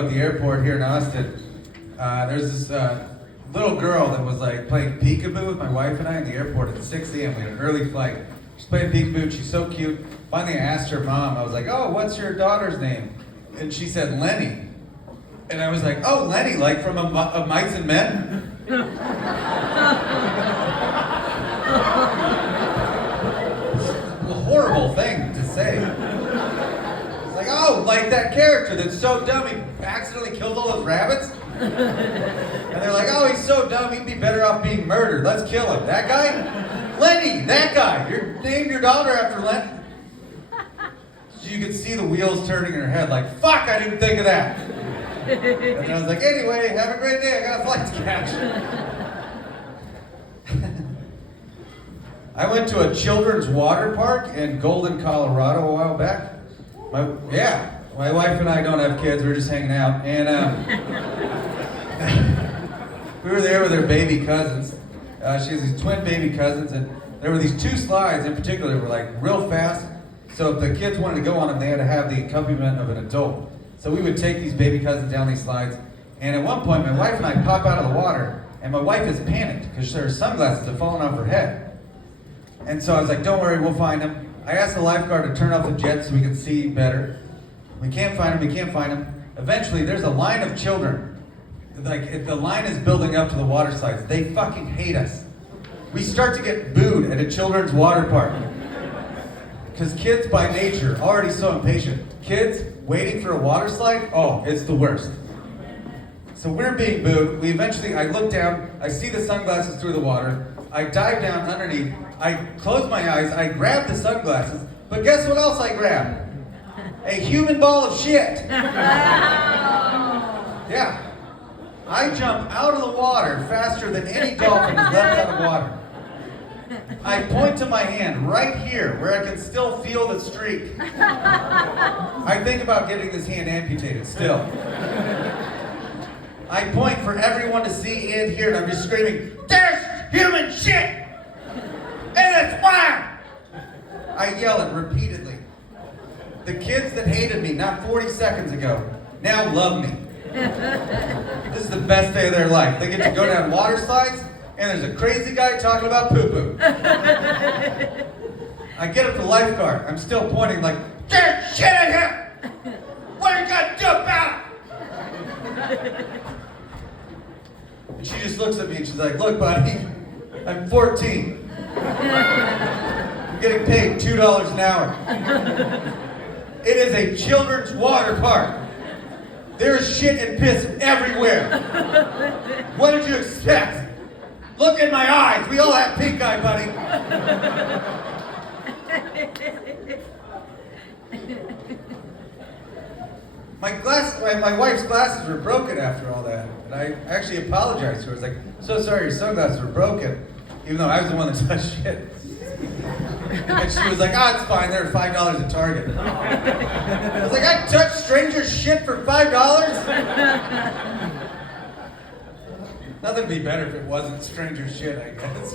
ago at the airport here in Austin, there's this little girl that was like playing peekaboo with my wife and I in the airport at 6 a.m. We had an early flight. She's playing peekaboo, she's so cute. Finally I asked her mom, I was like, oh, what's your daughter's name? And she said Lenny. And I was like, oh, Lenny, like from a Mice and Men? It's a horrible thing to say. It's like, oh, like that character that's so dumb he accidentally kills all those rabbits? And they're like, oh, he's so dumb, he'd be better off being murdered. Let's kill him. That guy? Lenny, that guy. You named your daughter after Lenny. So you could see the wheels turning in her head like, fuck, I didn't think of that. And then I was like, anyway, have a great day, I got a flight to catch. I went to a children's water park in Golden, Colorado a while back. My wife and I don't have kids, we're just hanging out. And we were there with her baby cousins. She has these twin baby cousins, and there were these two slides in particular that were like real fast. So if the kids wanted to go on them, they had to have the accompaniment of an adult. So we would take these baby cousins down these slides. And at one point, my wife and I pop out of the water, and my wife is panicked because her sunglasses have fallen off her head. And so I was like, don't worry, we'll find them. I asked the lifeguard to turn off the jet so we could see better. We can't find them. Eventually, there's a line of children. Like, the line is building up to the water slides. They fucking hate us. We start to get booed at a children's water park. Because kids by nature, already so impatient. Kids waiting for a water slide, oh, it's the worst. So we're being booed. I look down, I see the sunglasses through the water. I dive down underneath. I close my eyes, I grab the sunglasses, but guess what else I grab? A human ball of shit. Yeah. I jump out of the water faster than any dolphin is let out of water. I point to my hand right here where I can still feel the streak. I think about getting this hand amputated still. I point for everyone to see and hear, and I'm just screaming, there's human shit! And it's mine! I yell it repeatedly. The kids that hated me not 40 seconds ago now love me. This is the best day of their life. They get to go down water slides, and there's a crazy guy talking about poo-poo. I get up to the lifeguard. I'm still pointing like, there's shit in here! What are you gonna do about it? And she just looks at me and she's like, look, buddy, I'm 14. I'm getting paid $2 an hour. It is a children's water park. There is shit and piss everywhere. What did you expect? Look in my eyes. We all have pink eye, buddy. My wife's glasses were broken after all that. And I actually apologized to her. I was like, so sorry your sunglasses were broken. Even though I was the one that touched shit. And she was like, oh, it's fine, they're $5 at Target. I was like, I touched strangers' shit for $5? Nothing would be better if it wasn't stranger's shit, I guess.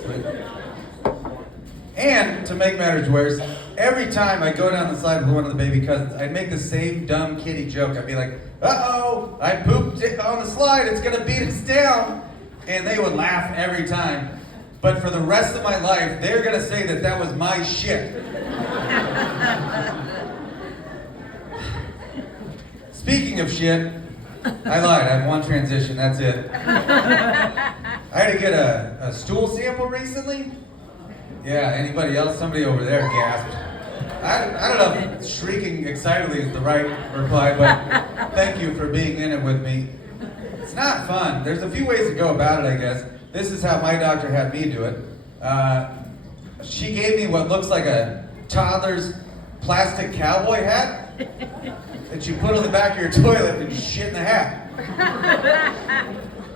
And, to make matters worse, every time I go down the slide with one of the baby cousins, I'd make the same dumb kiddie joke. I'd be like, uh-oh, I pooped on the slide, it's gonna beat us down. And they would laugh every time. But for the rest of my life, they're gonna say that that was my shit. Speaking of shit, I lied, I have one transition, that's it. I had to get a stool sample recently. Yeah, anybody else? Somebody over there gasped. I don't know if shrieking excitedly is the right reply, but thank you for being in it with me. It's not fun. There's a few ways to go about it, I guess. This is how my doctor had me do it. She gave me what looks like a toddler's plastic cowboy hat that you put on the back of your toilet and you shit in the hat.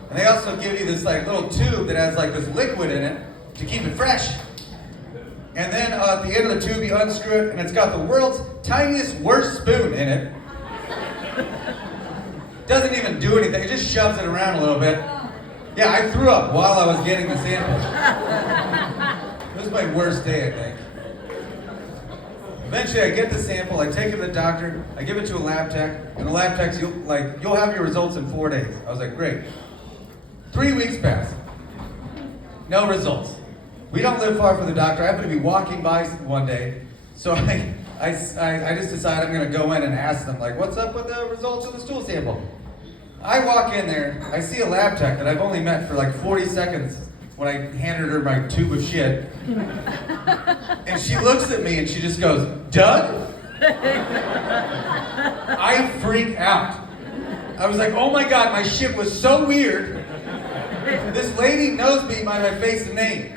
And they also give you this like little tube that has like this liquid in it to keep it fresh. And then at the end of the tube you unscrew it and it's got the world's tiniest, worst spoon in it. Doesn't even do anything, it just shoves it around a little bit. Yeah, I threw up while I was getting the sample. It was my worst day, I think. Eventually, I get the sample, I take it to the doctor, I give it to a lab tech, and the lab tech's, you'll have your results in 4 days. I was like, great. 3 weeks pass. No results. We don't live far from the doctor. I happen to be walking by one day, so I just decided I'm going to go in and ask them, like, what's up with the results of the stool sample? I walk in there, I see a lab tech that I've only met for like 40 seconds when I handed her my tube of shit. And she looks at me and she just goes, Doug? I freak out. I was like, oh my God, my shit was so weird. This lady knows me by my face and name.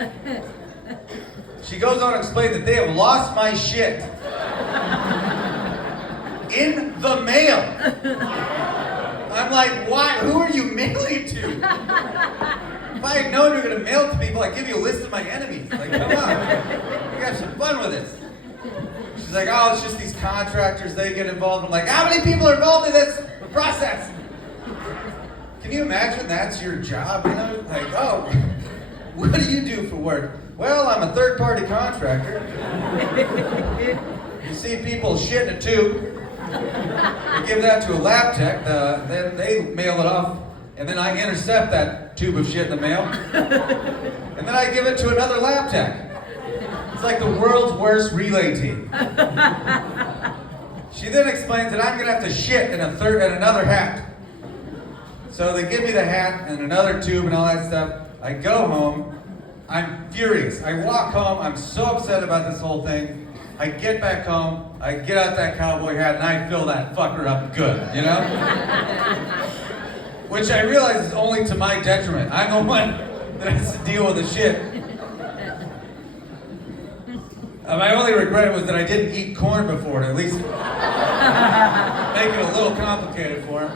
She goes on to explain that they have lost my shit in the mail. I'm like, why? Who are you mailing to? If I had known you were going to mail it to people, I'd give you a list of my enemies. Like, come on. We have some fun with this. She's like, oh, it's just these contractors, they get involved. I'm like, how many people are involved in this process? Can you imagine that's your job? You know, like, oh, what do you do for work? Well, I'm a third-party contractor. You see people shit in a tube. You give that to a lab tech, then they mail it off, and then I intercept that tube of shit in the mail, and then I give it to another lab tech. It's like the world's worst relay team. She then explains that I'm gonna have to shit in another hat. So they give me the hat and another tube and all that stuff. I go home. I'm furious. I walk home. I'm so upset about this whole thing. I get back home. I get out that cowboy hat and I fill that fucker up good, you know? Which I realize is only to my detriment. I'm the one that has to deal with the shit. My only regret was that I didn't eat corn before to at least make it a little complicated for him.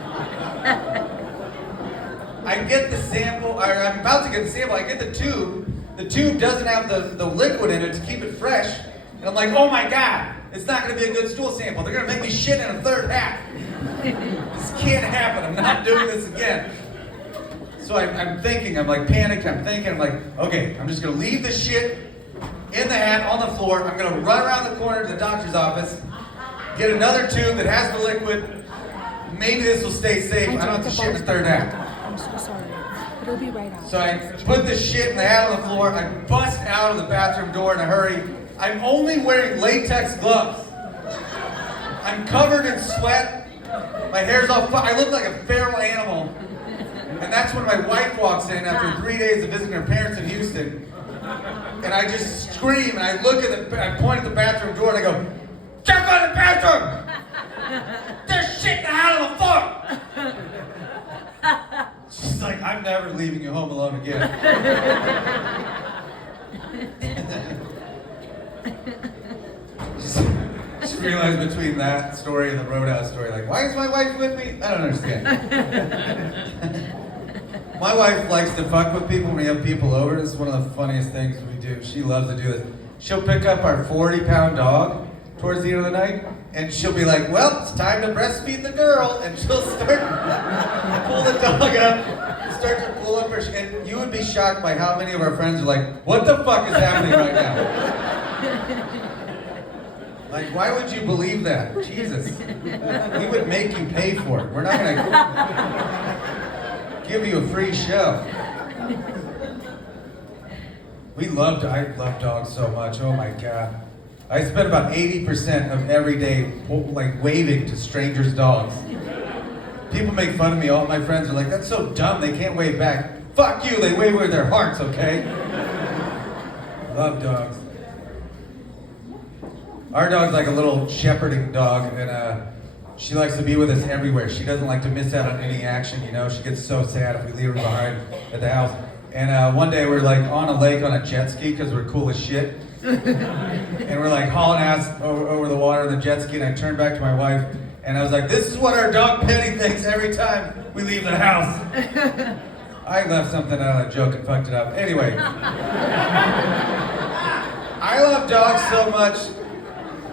I get the sample, I'm about to get the sample, I get the tube. The tube doesn't have the liquid in it to keep it fresh. And I'm like, oh my God, it's not gonna be a good stool sample. They're gonna make me shit in a third hat. This can't happen, I'm not doing this again. So I'm thinking, I'm like panicked, I'm like, okay, I'm just gonna leave the shit in the hat on the floor. I'm gonna run around the corner to the doctor's office, get another tube that has the liquid. Maybe this will stay safe. I don't have to shit in a third hat. I'm so sorry. It'll be right out. So I put the shit in the hat on the floor. I bust out of the bathroom door in a hurry. I'm only wearing latex gloves. I'm covered in sweat. My hair's all I look like a feral animal. And that's when my wife walks in after 3 days of visiting her parents in Houston. And I just scream and I look at I point at the bathroom door and I go, check on the bathroom! There's shit in the hat on the floor! She's like, I'm never leaving you home alone again. Just realized between that story and the Roadhouse story, like, why is my wife with me? I don't understand. My wife likes to fuck with people when we have people over. This is one of the funniest things we do. She loves to do this. She'll pick up our 40-pound dog towards the end of the night, and she'll be like, well, it's time to breastfeed the girl, and she'll start pull the dog up, start to pull up her, and you would be shocked by how many of our friends are like, what the fuck is happening right now? Like, why would you believe that? Jesus. We would make you pay for it. We're not gonna give you a free show. I love dogs so much, oh my God. I spend about 80% of every day like waving to strangers' dogs. People make fun of me, all my friends are like, that's so dumb, they can't wave back. Fuck you, they wave with their hearts, okay? Love dogs. Our dog's like a little shepherding dog, and she likes to be with us everywhere. She doesn't like to miss out on any action, you know? She gets so sad if we leave her behind at the house. And one day we're like on a lake on a jet ski because we're cool as shit. And we're like hauling ass over the water in the jet ski, and I turned back to my wife and I was like, this is what our dog Penny thinks every time we leave the house. I left something out of that joke and fucked it up. Anyway. I love dogs so much.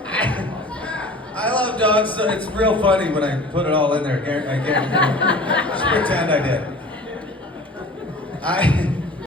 I love dogs so it's real funny when I put it all in there. I guarantee. Just pretend I did.